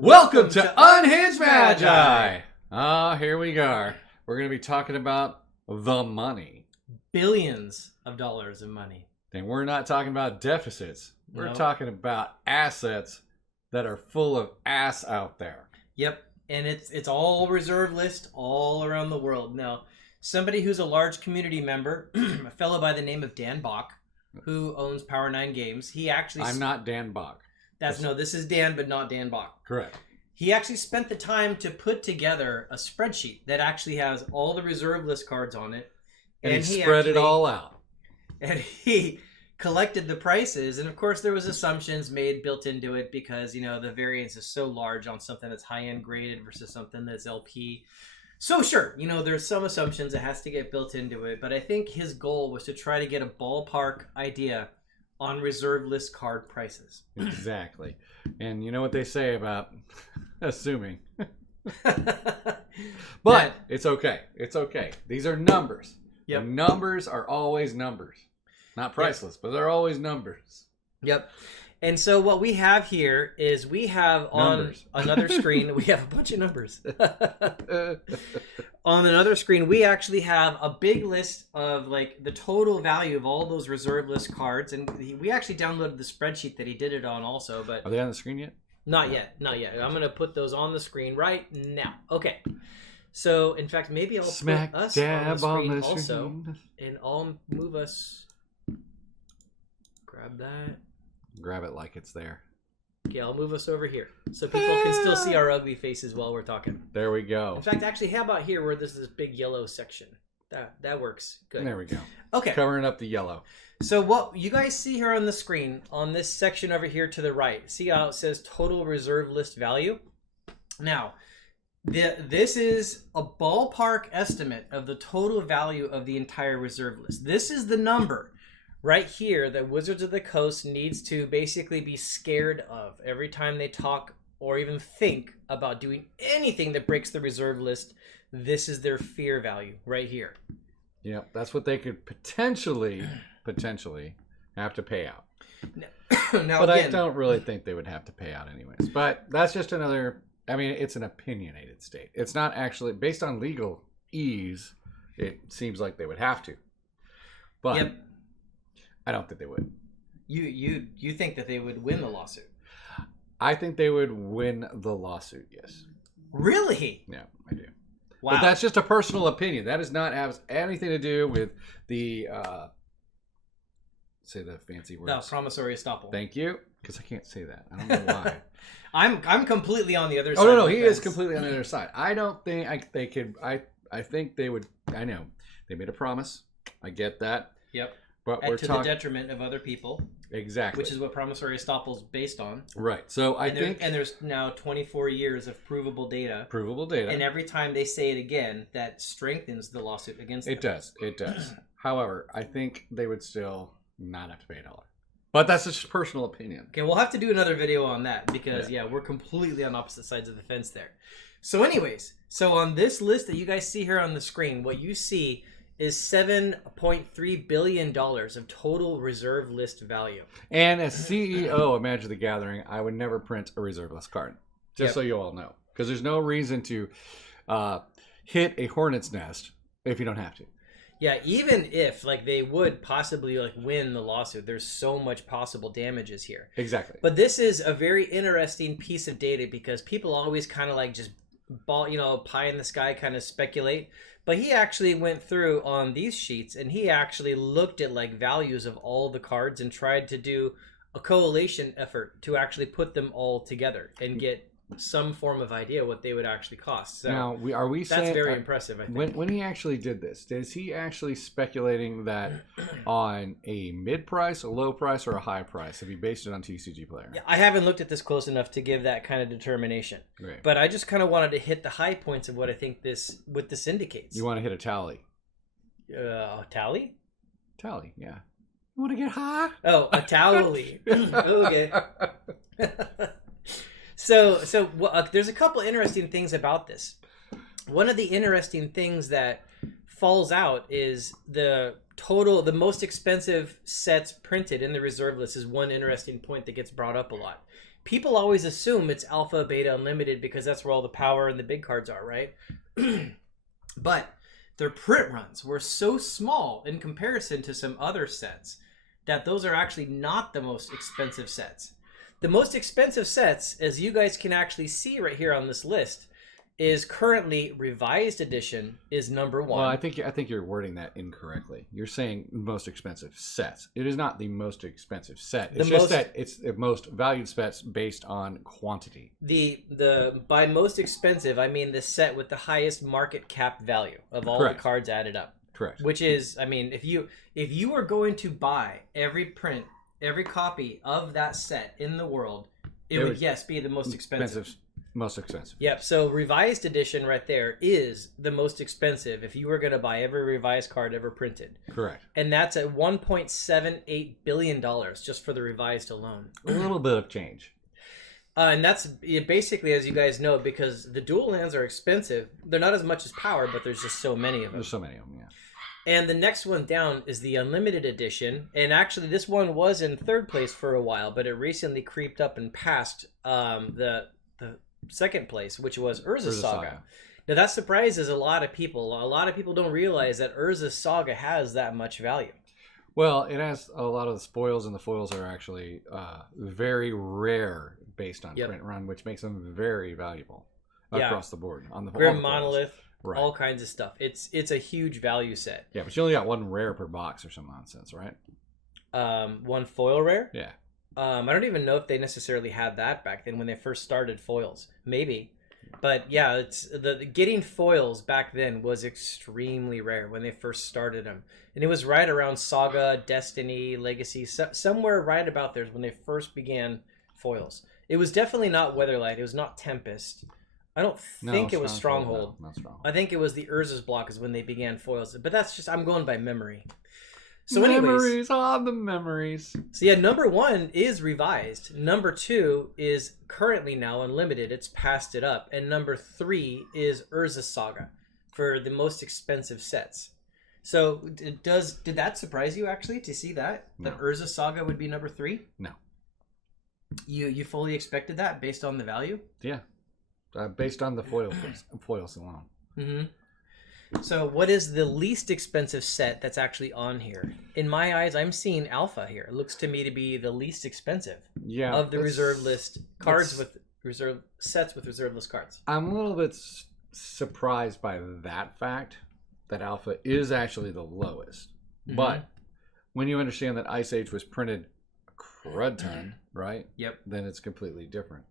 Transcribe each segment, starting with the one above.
Welcome to Unhinged Magi! Here we are. We're going to be talking about the money. Billions of dollars of money. And we're not talking about deficits. We're Nope. talking about assets that are full of ass out there. Yep, and it's all reserve list all around the world. Now, somebody who's a large community member, a fellow by the name of Dan Bach, who owns Power 9 Games, he actually... I'm not Dan Bach. This is Dan, but not Dan Bach. Correct. He actually spent the time to put together a spreadsheet that actually has all the reserve list cards on it. And he spread it all out. And he collected the prices. And of course, there was assumptions built into it because, you know, the variance is so large on something that's high-end graded versus something that's LP. So sure, you know, there's some assumptions that has to get built into it. But I think his goal was to try to get a ballpark idea on reserve list card prices. Exactly. And you know what they say about assuming. But it's okay. It's okay. These are numbers. Yep. And numbers are always numbers. Not priceless, but they're always numbers. Yep. And so what we have here is we have on another screen, we have a bunch of numbers. On another screen, we actually have a big list of like the total value of all those reserve list cards. And we actually downloaded the spreadsheet that he did it on also. But are they on the screen yet? Not yet. Not yet. I'm going to put those on the screen right now. Okay. So, in fact, maybe I'll Smack put us dab on the on screen the also. screen. And I'll move us. Grab that. Grab it like it's there. Okay, I'll move us over here so people can still see our ugly faces while we're talking. There we go. In fact, actually, how about here where there's this big yellow section? That works. Good. There we go. Okay. Covering up the yellow. So what you guys see here on the screen, on this section over here to the right, see how it says total reserve list value? Now, this is a ballpark estimate of the total value of the entire reserve list. This is the number right here that Wizards of the Coast needs to basically be scared of every time they talk or even think about doing anything that breaks the reserve list. This is their fear value right here. Yeah, that's what they could potentially have to pay out. Now, but again, I don't really think they would have to pay out anyways. But that's just another, I mean, it's an opinionated state. It's not actually, based on legal ease, it seems like they would have to. But yep. I don't think they would. You think that they would win the lawsuit? I think they would win the lawsuit, yes. Really? Yeah, I do. Wow. But that's just a personal opinion. That does not have anything to do with the, say the fancy words. No, promissory estoppel. Thank you. Because I can't say that. I don't know why. I'm completely on the other side. Oh, no, he is completely on the other side. I don't think they could, I think they would, I know. They made a promise. I get that. Yep. But we're to the detriment of other people. Exactly. Which is what promissory estoppel is based on. Right. So I think... And there's now 24 years of provable data. Provable data. And every time they say it again, that strengthens the lawsuit against them. It does. It does. However, I think they would still not have to pay $1. But that's just a personal opinion. Okay, we'll have to do another video on that because, yeah, we're completely on opposite sides of the fence there. So anyways, so on this list that you guys see here on the screen, what you see is $7.3 billion of total reserve list value. And as CEO of Magic the Gathering, I would never print a reserve list card. Just so you all know. Because there's no reason to hit a hornet's nest if you don't have to. Yeah, even if like they would possibly like win the lawsuit, there's so much possible damages here. Exactly. But this is a very interesting piece of data because people always kind of like just pie in the sky kind of speculate. But he actually went through on these sheets and he actually looked at like values of all the cards and tried to do a collation effort to actually put them all together and get some form of idea what they would actually cost. So now, that's saying, very impressive, I think. When he actually did this, is he actually speculating that on a mid-price, a low price, or a high price? Have you based it on TCG Player? Yeah, I haven't looked at this close enough to give that kind of determination. Right. But I just kind of wanted to hit the high points of what I think this indicates. You want to hit a tally? Tally? Tally, yeah. You want to get high? Oh, a tally. Okay. So there's a couple interesting things about this. One of the interesting things that falls out is the most expensive sets printed in the reserve list is one interesting point that gets brought up a lot. people always assume it's alpha, beta, unlimited because that's where all the power and the big cards are, right? But their print runs were so small in comparison to some other sets that those are actually not the most expensive sets. The most expensive sets, as you guys can actually see right here on this list, is currently Revised Edition is number 1. Well, I think you're wording that incorrectly. You're saying most expensive sets. It is not the most expensive set. It's just that it's the most valued sets based on quantity. The by most expensive, I mean the set with the highest market cap value of all the cards added up. Correct. Which is, I mean, if you were going to buy every copy of that set in the world, it would yes be the most expensive. Most expensive. Yep. So Revised Edition right there is the most expensive if you were going to buy every revised card ever printed. Correct. And that's at $1.78 billion just for the revised alone. A little bit of change. And that's basically, as you guys know, because the dual lands are expensive. They're not as much as power, but there's just so many of them. There's so many of them, yeah. And the next one down is the Unlimited Edition. And actually, this one was in 3rd place for a while, but it recently creeped up and passed the 2nd place, which was Urza's Saga. Now that surprises a lot of people. A lot of people don't realize that Urza's Saga has that much value. Well, it has a lot of the spoils, and the foils are actually very rare based on print run, which makes them very valuable across the board. On the rare monolith, right. All kinds of stuff. It's a huge value set. Yeah, but you only got 1 rare per box or some nonsense, right? 1 foil rare? Yeah. I don't even know if they necessarily had that back then when they first started foils. Maybe. But yeah, it's the getting foils back then was extremely rare when they first started them. And it was right around Saga, Destiny, Legacy, somewhere right about there when they first began foils. It was definitely not Weatherlight. It was not Tempest. I don't think it was Stronghold. No, not Stronghold. I think it was the Urza's block is when they began foils. But that's just, I'm going by memory. So anyways, the memories. So yeah, number 1 is Revised. Number 2 is currently now Unlimited. It's passed it up. And number 3 is Urza's Saga for the most expensive sets. So did that surprise you actually to see that? No. That Urza's Saga would be number 3? No. You fully expected that based on the value? Yeah. Based on the foils alone. Mm-hmm. So what is the least expensive set that's actually on here? In my eyes, I'm seeing Alpha here. It looks to me to be the least expensive of the reserve list cards with reserve sets with reserve list cards. I'm a little bit surprised by that fact that Alpha is actually the lowest. Mm-hmm. But when you understand that Ice Age was printed a crud ton, right? Yep. Then it's completely different.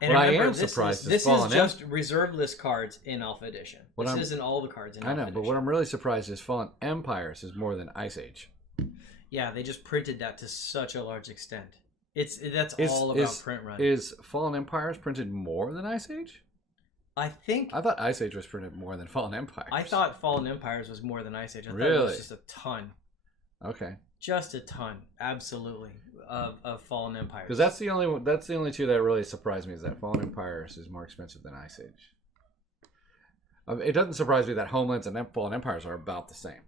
And remember, I am surprised this is just reserve list cards in Alpha Edition. This isn't all the cards in Alpha Edition. I know, but what I'm really surprised is Fallen Empires is more than Ice Age. Yeah, they just printed that to such a large extent. That's all about print run. Is Fallen Empires printed more than Ice Age? I thought Ice Age was printed more than Fallen Empires. I thought Fallen Empires was more than Ice Age. I thought really? It was just a ton. Okay. Just a ton, absolutely, of Fallen Empires. Because that's the only two that really surprised me is that Fallen Empires is more expensive than Ice Age. It doesn't surprise me that Homelands and Fallen Empires are about the same,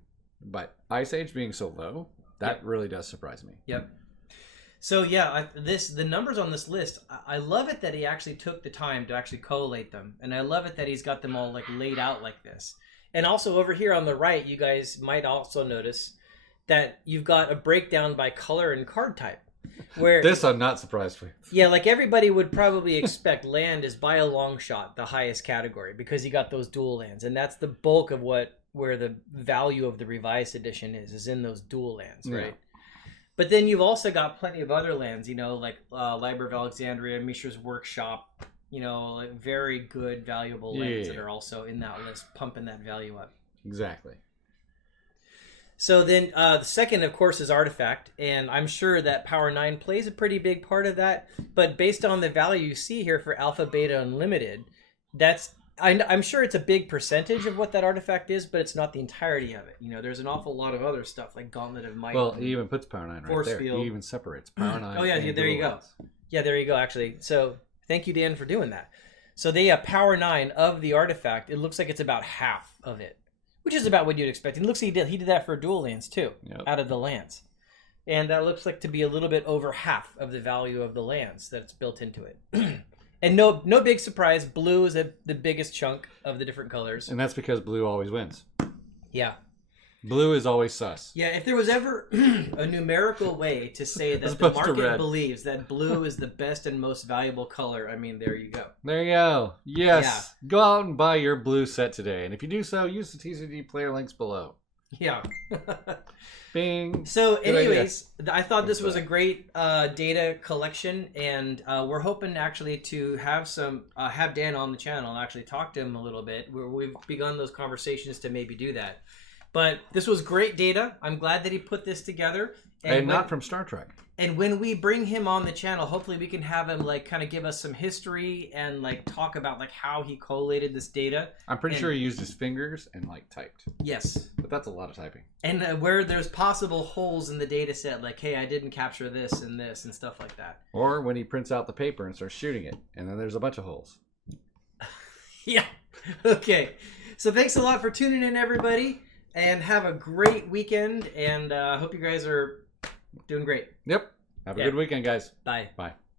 but Ice Age being so low, that really does surprise me. Yep. So yeah, the numbers on this list, I love it that he actually took the time to actually collate them, and I love it that he's got them all like laid out like this. And also over here on the right, you guys might also notice that you've got a breakdown by color and card type. Where this I'm not surprised with. Yeah, like everybody would probably expect land is by a long shot the highest category because you got those dual lands, and that's the bulk of where the value of the Revised Edition is in those dual lands, right? Yeah. But then you've also got plenty of other lands, like Library of Alexandria, Mishra's Workshop, like very good, valuable lands that are also in that list, pumping that value up. Exactly. So then the second, of course, is Artifact, and I'm sure that Power 9 plays a pretty big part of that, but based on the value you see here for Alpha, Beta, Unlimited, I'm sure it's a big percentage of what that artifact is, but it's not the entirety of it. There's an awful lot of other stuff, like Gauntlet of Might. Well, he even puts Power 9 right there. Field. He even separates Power 9. Oh, yeah, there you go. Yeah, there you go, actually. So thank you, Dan, for doing that. So they have Power 9 of the artifact. It looks like it's about half of it, which is about what you'd expect. And it looks like he did that for dual lands too, out of the lands. And that looks like to be a little bit over half of the value of the lands that's built into it. And no big surprise, blue is the biggest chunk of the different colors. And that's because blue always wins. Yeah. Blue is always sus. Yeah, if there was ever a numerical way to say that the market believes that blue is the best and most valuable color, I mean, there you go. There you go. Yes. Yeah. Go out and buy your blue set today. And if you do so, use the TCG Player links below. Yeah. Bing. So anyways, I thought this was a great data collection, and we're hoping actually to have have Dan on the channel and actually talk to him a little bit. We've begun those conversations to maybe do that. But this was great data. I'm glad that he put this together. And not from Star Trek. And when we bring him on the channel, hopefully we can have him like kind of give us some history and like talk about like how he collated this data. I'm pretty sure he used his fingers and like typed. Yes. But that's a lot of typing. And where there's possible holes in the data set, like, hey, I didn't capture this and stuff like that. Or when he prints out the paper and starts shooting it, and then there's a bunch of holes. Yeah. Okay. So thanks a lot for tuning in, everybody. And have a great weekend, and hope you guys are doing great. Yep. Have a good weekend, guys. Bye. Bye.